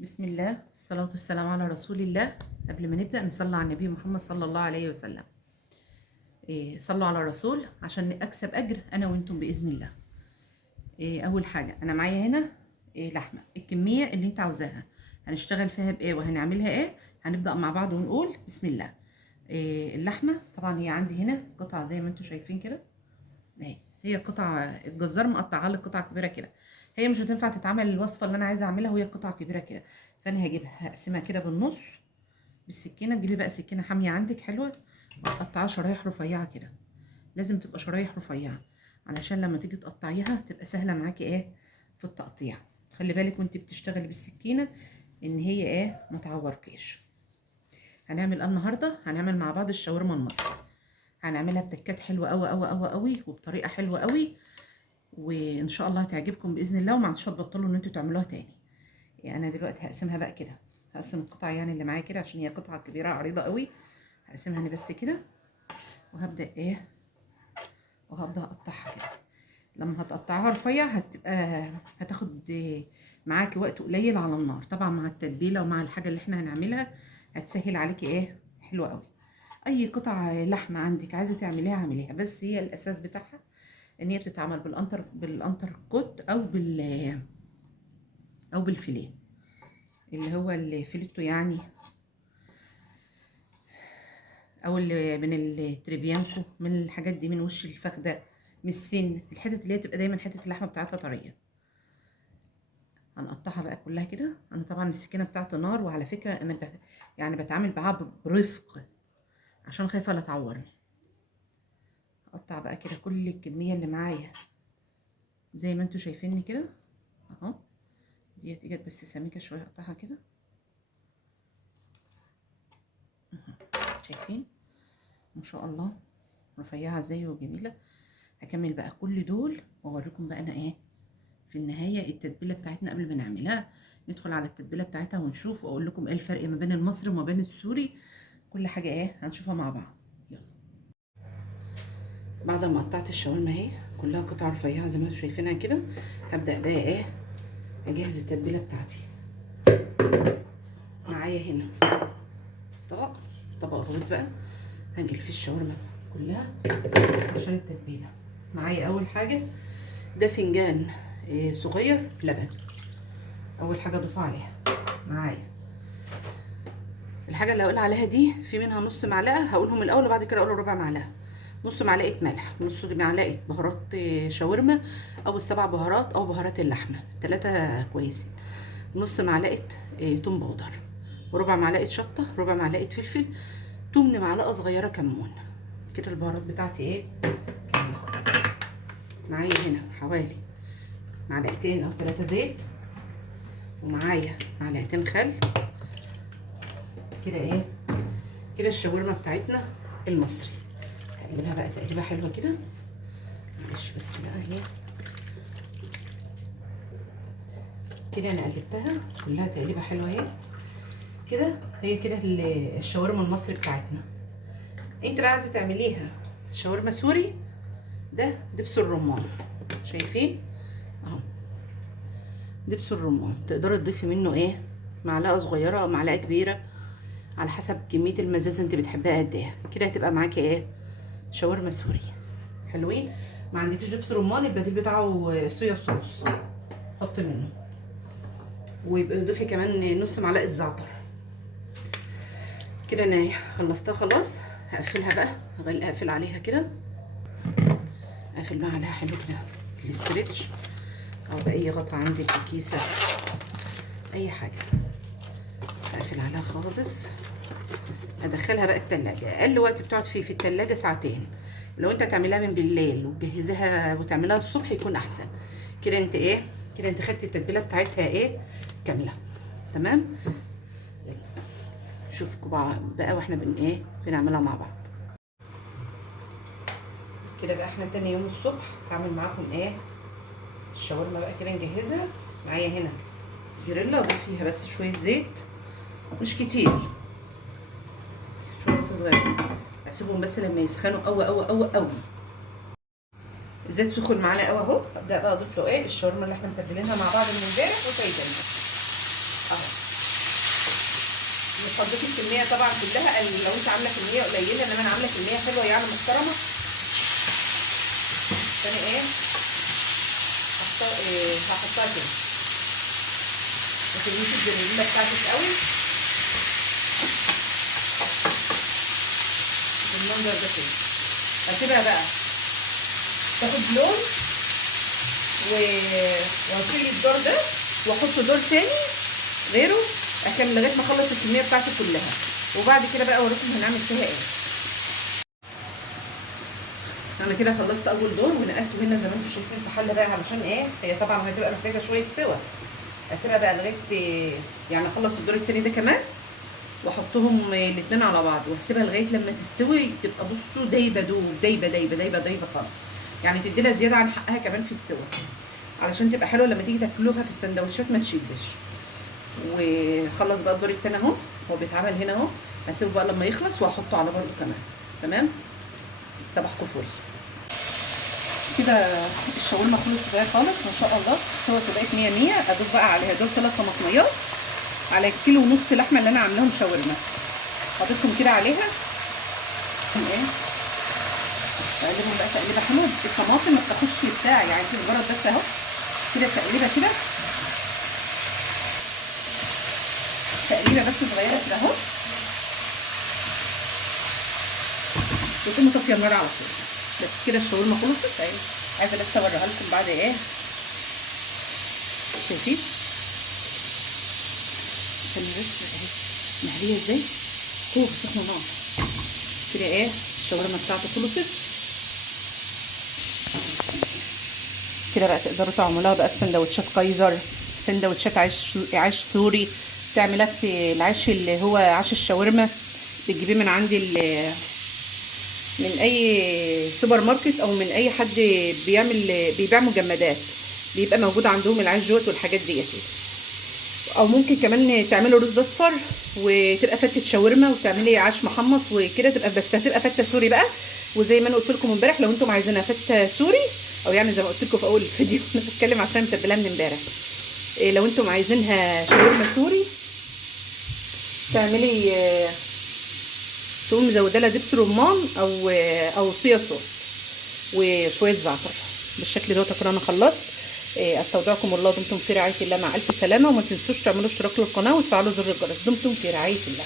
بسم الله والصلاة والسلام على رسول الله. قبل ما نبدأ نصلي على النبي محمد صلى الله عليه وسلم. صلوا على الرسول عشان أكسب أجر أنا وأنتم بإذن الله. أول حاجة أنا معايا هنا لحمة، الكمية اللي أنت عاوزاها هنشتغل فيها بإيه وهنعملها إيه. هنبدأ مع بعض ونقول بسم الله. اللحمة طبعا هي عندي هنا قطعة زي ما أنتم شايفين كده. هي قطعة الجزار مقطعها لي قطع كبيرة كده، هي مش هتنفع تتعمل الوصفة اللي أنا عايزة أعملها وهي قطعة كبيرة كده. فأنا هجيبها هقسمها كده بالنص بالسكينة. تجيبي بقى سكينة حامية عندك حلوة وتقطعها شرايح رفيعة كده. لازم تبقى شرايح رفيعة علشان لما تيجي تقطعيها تبقى سهلة معاكي في التقطيع. خلي بالك وانت بتشتغلي بالسكينة ان هي ما تعوركيش. هنعمل النهارده هنعمل مع بعض الشاورما المصري. هنعملها بتكات حلوه قوي قوي قوي قوي وبطريقه حلوه قوي، وان شاء الله هتعجبكم باذن الله، وما عادش تبطلوا ان انتوا تعملوها تاني. انا دلوقتي هقسمها بقى كده، هقسم القطع اللي معايا كده عشان هي قطعه كبيره عريضه قوي. هقسمها انا بس كده وهبدا وهبدا اقطعها كده. لما هتقطعها رفيع هتاخد معاكي وقت قليل على النار. طبعا مع التتبيله ومع الحاجه اللي احنا هنعملها هتسهل عليكي حلوه قوي. اي قطع لحمه عندك عايزه تعمليها اعمليها، بس هي الاساس بتاعها ان هي بتتعمل بالانتر كوت او بالفيليه اللي هو الفيليتو يعني، او اللي من التريبيانكو، من الحاجات دي، من وش الفخده، من السن، الحتت اللي هي تبقى دايما حته اللحمه بتاعتها طريه. هنقطعها بقى كلها كده. انا طبعا السكينه بتاعتي نار، وعلى فكره انا يعني بتعامل معاها برفق عشان خايفه لا تعورني. اقطع بقى كده كل الكميه اللي معايا زي ما انتوا شايفيني كده اهو. ديت اجت بس سميكه شويه، اقطعها كده شايفين ما شاء الله رفيعه ازاي وجميله. هكمل بقى كل دول واوريكم بقى انا في النهايه التتبيله بتاعتنا. قبل ما نعملها ندخل على التتبيله بتاعتها ونشوف، واقول لكم ايه الفرق ما بين المصري وما بين السوري. كل حاجه هنشوفها مع بعض. يلا. بعد ما قطعت الشاورما اهي كلها قطع رفيعه زي ما انتم شايفينها كده، هبدا بقى اجهز التتبيله بتاعتي. معايا هنا طبق غويط بقى هنقل فيه الشاورما كلها عشان التتبيله. معايا اول حاجه ده فنجان صغير لبن. اول حاجه اضيفها عليها معايا الحاجه اللي هقول عليها دي، في منها نص معلقه هقولهم الاول وبعد كده اقول ربع معلقه. نص معلقه ملح، نص معلقه بهارات شاورما او السبع بهارات او بهارات اللحمه، 3 كويسين. نص معلقه توم باودر، وربع معلقه شطه، ربع معلقه فلفل، تمن معلقه صغيره كمون. كده البهارات بتاعتي كامله. معايا هنا حوالي معلقتين او 3 زيت، ومعايا معلقتين خل. كده كده الشاورما بتاعتنا المصري. هقلبها بقى تقليبه حلوه كده. معلش بس بقى كده انا قلبتها كلها تقليبه حلوه كده. هي كده الشاورما المصري بتاعتنا. انت بقى عايزه تعمليها شاورما سوري، ده دبس الرمان شايفين اهو. دبس الرمان تقدري تضيفي منه معلقه صغيره او معلقه كبيره على حسب كميه المزازه انت بتحبها قد كده هتبقى معاكي شاورما سوري حلوين. ما عندكيش دبس رمان البديل بتاعه صويا صوص، حط منه، ويبقى اضيفي كمان نص معلقه زعتر. كده انا خلصتها خلاص. هقفلها بقى، هقفل عليها كده، اقفل بقى عليها حلو كده الاسترتش او باي غطا عندي في كيسه اي حاجه. اقفل عليها خالص. ادخلها بقى التلاجة. اقل وقت بتقعد فيه في التلاجة ساعتين. لو انت تعملها من بالليل وتجهزيها وتعملها الصبح يكون احسن. كده انت كده انت خدتي التتبيله بتاعتها كامله. تمام. يلا اشوفكم بقى واحنا بنعملها مع بعض. كده بقى احنا تاني يوم الصبح هعمل معاكم الشاورما بقى كده نجهزها. معايا هنا جريلا اضيف فيها بس شويه زيت مش كتير، شويه بس صغيره. اسيبهم بس لما يسخنوا قوي قوي قوي قوي. الزيت سخن معانا قوي اهو. ابدا بقى اضيف له الشاورما اللي احنا متبلينها مع بعض من امبارح وسايبينها اهو. مش هضيف الكميه طبعا كلها، لو انت عامله كميه قليله، انما انا عامله كميه حلوه يعني محترمه. تاني ايه هحطها كده. ما تنسيش الجنزبيله بتاعتك قوي بالمنظر ده كده. هسيبها بقى تاخد لون وهشيل الدور ده واحط دور تاني غيره اكمل لغايه ما اخلص الكميه بتاعتي كلها، وبعد كده بقى اوريكم هنعمل فيها ايه. انا كده خلصت اول دور ونقلته هنا زي ما انتم شايفين في حله بقى، علشان ايه هي طبعا هتبقى محتاجه شويه سوا. اسيبها بقى لغايه يعني اخلص الدور التاني ده كمان واحطهم الاثنين على بعض، وهسيبها لغايه لما تستوي تبقى بصوا دايبه دايبه خالص، يعني تديلها زياده عن حقها كمان في السوا علشان تبقى حلوه لما تيجي تاكلوها في السندوتشات ما تشدش. وخلص بقى الدور التاني اهو، هو بيتعمل هنا اهو. هسيبه بقى لما يخلص واحطه على برضه كمان. تمام، صباحكم فل. كده الشاورما خلصت بقى خالص ما شاء الله، استوت وبقت 100 اضيف بقى عليها دول 3 طماطميات على كيلو ونص لحمه اللي انا عاملاهم شاورما، هضيفهم كده عليها. ايه اقلبهم بقى تقليبه حلوه. الطماطم ما بتاخدش بتاع يعني مجرد بس اهو كده تقليبه كده، تقليبه بس صغيره كده اهو، وتقوم مطفيه النار على طول. بس كده الشاورما خلصت اهي. عايزه بس اوريها لكم بعد ايه. شايفين استني بس اهي مهريه ازاي فوق سخنه نار كده. ايه الشاورما بتاعته خلصت كده بقى. تقدروا تعملوها بقى في سندوتشات قيصر، سندوتشات عيش سوري، تعملها في العيش اللي هو عيش الشاورما بتجيبيه من عند من اي سوبر ماركت او من اي حد بيبيع مجمدات، بيبقى موجود عندهم العيش دوت والحاجات ديت. او ممكن كمان تعملوا رز اصفر وتبقى فتة شاورما وتعملي عيش محمص وكده تبقى، بس هتبقى فتة سوري بقى. وزي ما انا قلت لكم امبارح لو انتم عايزينها فتة سوري، او يعني زي ما قلت لكم في اول الفيديو انا بتكلم عشان متبلها من امبارح، لو انتم عايزينها شاورما سوري تعملي تقوم مزوده لها دبس رمان او صويا صوص وشويه زعتر بالشكل دوت. اكون انا خلصت. استودعكم الله، دمتم في رعايه الله، مع الف سلامه. وما تنسوش تعملوا اشتراك للقناه وتفعلوا زر الجرس. دمتم في رعايه الله.